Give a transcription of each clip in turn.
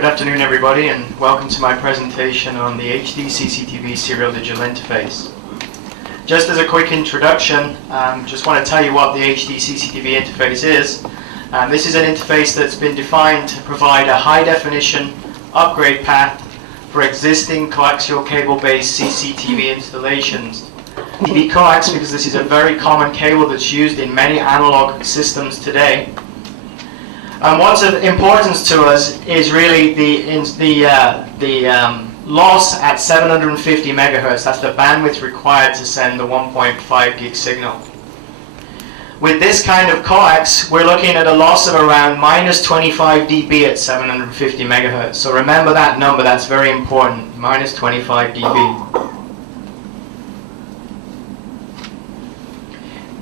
Good afternoon, everybody, and welcome to my presentation on the HD CCTV serial digital interface. Just as a quick introduction, just want to tell you what the HD CCTV interface is. This is an interface that's been defined to provide a high-definition upgrade path for existing coaxial cable-based CCTV installations. TV coax because this is a very common cable that's used in many analog systems today. What's of importance to us is really the loss at 750 megahertz. That's the bandwidth required to send the 1.5 gig signal. With this kind of coax, we're looking at a loss of around minus 25 dB at 750 megahertz. So remember that number, that's very important, minus 25 dB.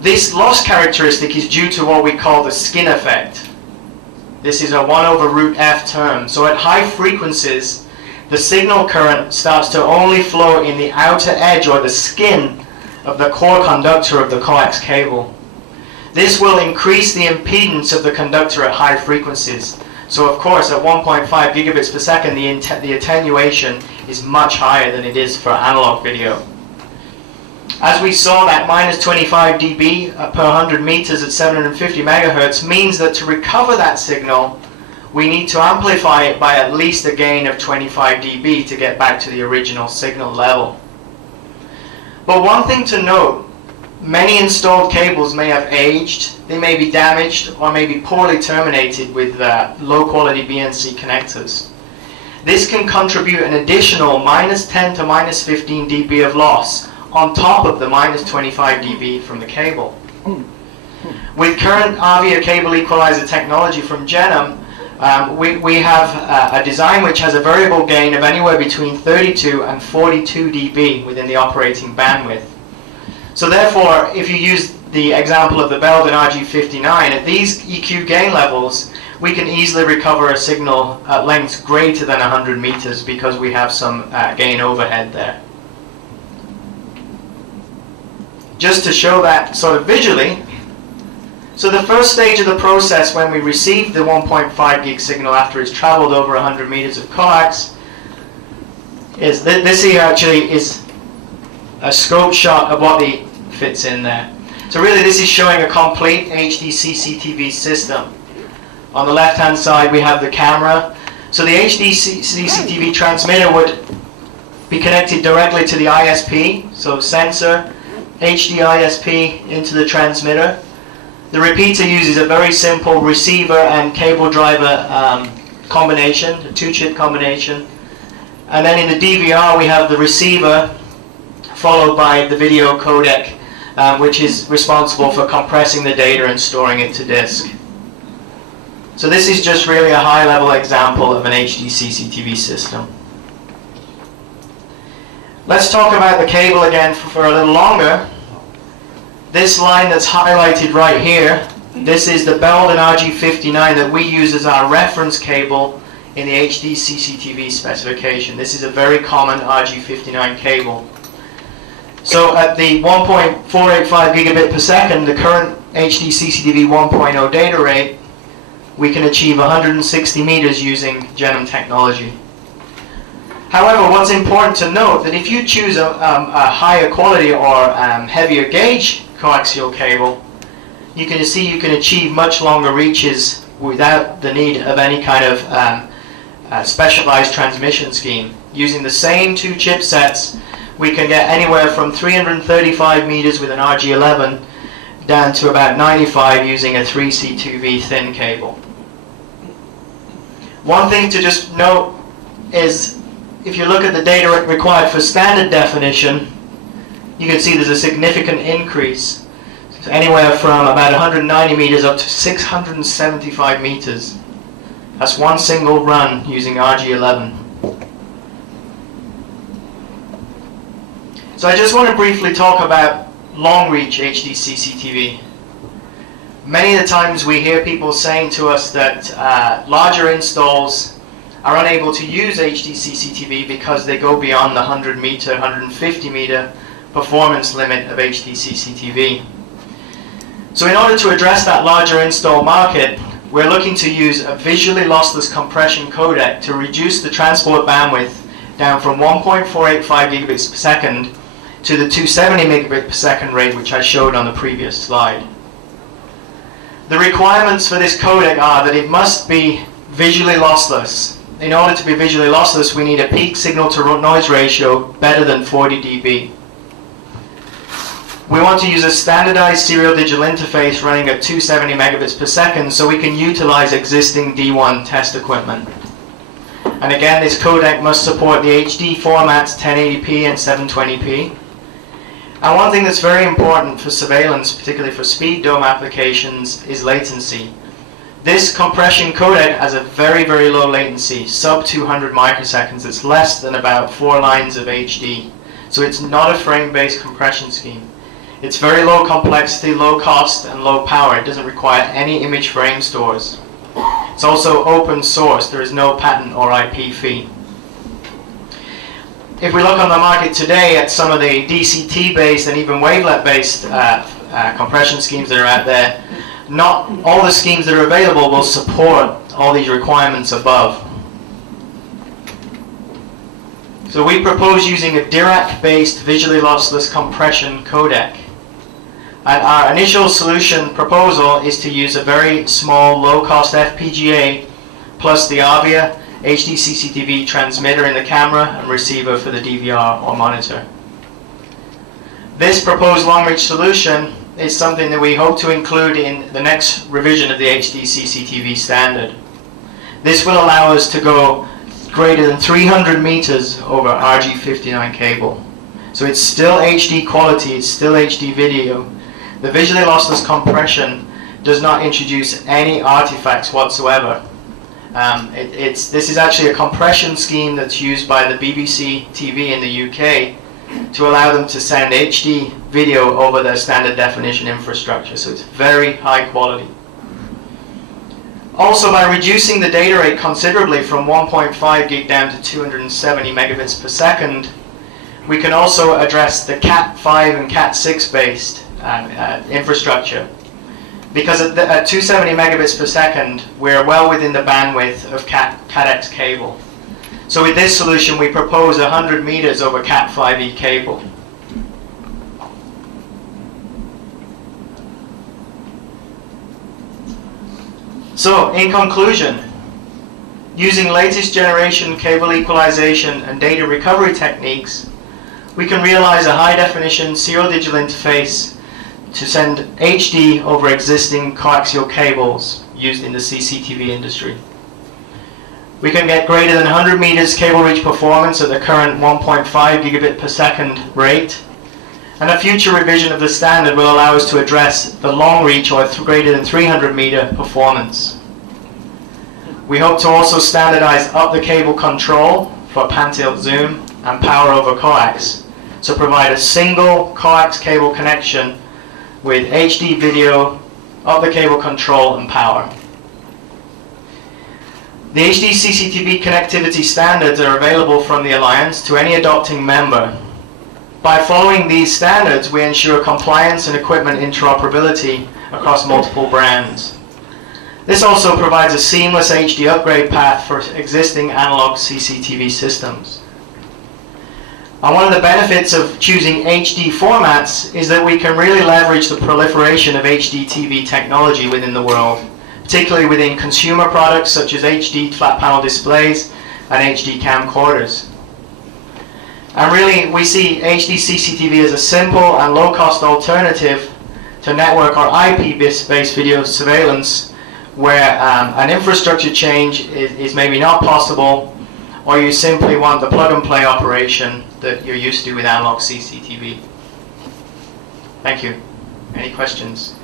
This loss characteristic is due to what we call the skin effect. This is a 1 over root F term. So at high frequencies, the signal current starts to only flow in the outer edge or the skin of the core conductor of the coax cable. This will increase the impedance of the conductor at high frequencies. So of course at 1.5 gigabits per second, the attenuation is much higher than it is for analog video. As we saw, that minus 25 dB per 100 meters at 750 megahertz means that to recover that signal, we need to amplify it by at least a gain of 25 dB to get back to the original signal level. But one thing to note, many installed cables may have aged, they may be damaged, or may be poorly terminated with low quality BNC connectors. This can contribute an additional minus 10 to minus 15 dB of loss on top of the minus 25 dB from the cable. With current AVIA cable equalizer technology from Genum, we have a design which has a variable gain of anywhere between 32 and 42 dB within the operating bandwidth. So therefore, if you use the example of the Belden RG59, at these EQ gain levels, we can easily recover a signal at lengths greater than 100 meters because we have some gain overhead there. Just to show that sort of visually, so the first stage of the process when we receive the 1.5 gig signal after it's traveled over 100 meters of coax is this here actually is a scope shot of what fits in there. So really this is showing a complete HD CCTV system. On the left hand side we have the camera. So the HD CCTV transmitter would be connected directly to the ISP, so sensor, HD ISP into the transmitter. The repeater uses a very simple receiver and cable driver combination, a two-chip combination. And then in the DVR we have the receiver followed by the video codec, which is responsible for compressing the data and storing it to disk. So this is just really a high-level example of an HD CCTV system. Let's talk about the cable again for a little longer. This line that's highlighted right here, this is the Belden RG59 that we use as our reference cable in the HD CCTV specification. This is a very common RG59 cable. So at the 1.485 gigabit per second, the current HD CCTV 1.0 data rate, we can achieve 160 meters using Genum technology. However, what's important to note that if you choose a higher quality or heavier gauge coaxial cable, you can see you can achieve much longer reaches without the need of any kind of specialized transmission scheme. Using the same two chipsets, we can get anywhere from 335 meters with an RG11 down to about 95 using a 3C2V thin cable. One thing to just note is if you look at the data required for standard definition, you can see there's a significant increase. So anywhere from about 190 meters up to 675 meters. That's one single run using RG11. So I just want to briefly talk about long reach HD CCTV. Many of the times we hear people saying to us that larger installs are unable to use HD CCTV because they go beyond the 100 meter, 150 meter performance limit of HD CCTV. So in order to address that larger install market, we're looking to use a visually lossless compression codec to reduce the transport bandwidth down from 1.485 gigabits per second to the 270 megabit per second rate, which I showed on the previous slide. The requirements for this codec are that it must be visually lossless. In order to be visually lossless, we need a peak signal to noise ratio better than 40 dB. We want to use a standardized serial digital interface running at 270 megabits per second so we can utilize existing D1 test equipment. And again, this codec must support the HD formats 1080p and 720p. And one thing that's very important for surveillance, particularly for speed dome applications, is latency. This compression codec has a very, very low latency, sub 200 microseconds. It's less than about 4 lines of HD. So it's not a frame-based compression scheme. It's very low complexity, low cost, and low power. It doesn't require any image frame stores. It's also open source. There is no patent or IP fee. If we look on the market today at some of the DCT-based and even wavelet-based compression schemes that are out there, not all the schemes that are available will support all these requirements above. So we propose using a Dirac-based visually lossless compression codec. And our initial solution proposal is to use a very small, low-cost FPGA plus the Avia HD CCTV transmitter in the camera and receiver for the DVR or monitor. This proposed long-reach solution is something that we hope to include in the next revision of the HD CCTV standard. This will allow us to go greater than 300 meters over RG59 cable. So it's still HD quality, it's still HD video. The visually lossless compression does not introduce any artifacts whatsoever. This is actually a compression scheme that's used by the BBC TV in the UK to allow them to send HD video over their standard definition infrastructure. So it's very high quality. Also, by reducing the data rate considerably from 1.5 gig down to 270 megabits per second, we can also address the Cat5 and Cat6 based infrastructure. Because at 270 megabits per second, we're well within the bandwidth of Cat5 cable. So with this solution, we propose 100 meters over Cat5e cable. So, in conclusion, using latest generation cable equalization and data recovery techniques, we can realize a high-definition serial digital interface to send HD over existing coaxial cables used in the CCTV industry. We can get greater than 100 meters cable reach performance at the current 1.5 gigabit per second rate, and a future revision of the standard will allow us to address the long reach or greater than 300 meter performance. We hope to also standardize up the cable control for pan-tilt zoom and power over coax, so provide a single coax cable connection with HD video, up the cable control and power. The HD CCTV connectivity standards are available from the Alliance to any adopting member. By following these standards, we ensure compliance and equipment interoperability across multiple brands. This also provides a seamless HD upgrade path for existing analog CCTV systems. And one of the benefits of choosing HD formats is that we can really leverage the proliferation of HD TV technology within the world, particularly within consumer products such as HD flat panel displays and HD camcorders. And really, we see HD CCTV as a simple and low-cost alternative to network or IP-based video surveillance, where an infrastructure change is maybe not possible, or you simply want the plug-and-play operation that you're used to with analog CCTV. Thank you. Any questions?